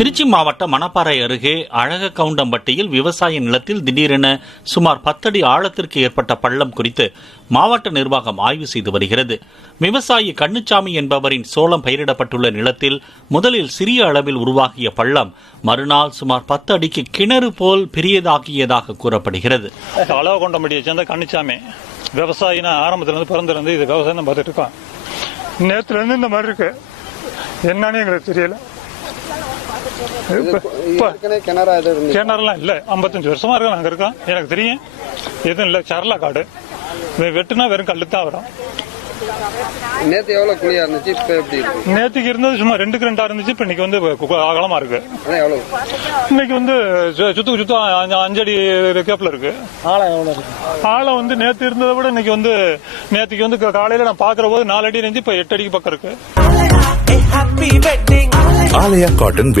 திருச்சி மாவட்டம் மணப்பாறை அருகே அழகக்கவுண்டம்பட்டியில் விவசாய நிலத்தில் திடீரென சுமார் 10 அடி ஆழத்திற்கு ஏற்பட்ட பள்ளம் குறித்து மாவட்ட நிர்வாகம் ஆய்வு செய்து வருகிறது. விவசாயி கண்ணுச்சாமி என்பவரின் சோளம் பயிரிடப்பட்டுள்ள நிலத்தில் முதலில் சிறிய அளவில் உருவாகிய பள்ளம் மறுநாள் சுமார் 10 அடிக்கு கிணறு போல் பெரியதாகியதாக கூறப்படுகிறது. அழகக்கவுண்டம்பட்டியை சேர்ந்த கண்ணுச்சாமி விவசாயினா ஆரம்பத்திலிருந்து பிறந்திருந்து இது விவசாயம் பார்த்துட்டு இருக்கோம். நேற்றுல இருந்து இந்த மாதிரி இருக்கு, என்னன்னு எங்களுக்கு தெரியல. கிணறுலாம் இல்ல, 55 வருஷமா இருக்க நாங்க இருக்கோம். எனக்கு தெரியும் எதுவும் இல்ல, சரளா காடு. வெட்டுனா வெறும் கல்லு தான் வரும். நேத்து எவ்வளவு குழியா இருந்துச்சு, இப்ப எப்படி இருக்கு? நேத்துக்கு இருந்தது சும்மா 2க்கு 2 இருந்துச்சு, இப்ப இன்னைக்கு வந்து அகலமா இருக்கு. இன்னைக்கு வந்து சுத்தம் 5 அடி கேப்ல இருக்கு. ஆழம் வந்து நேத்து இருந்ததை விட இன்னைக்கு வந்து நேத்துக்கு வந்து காலையில நான் பாக்குற போது 4 அடி இருந்துச்சு, இப்ப 8 அடிக்கு பக்கம் இருக்கு. ஆலயா காட்டன்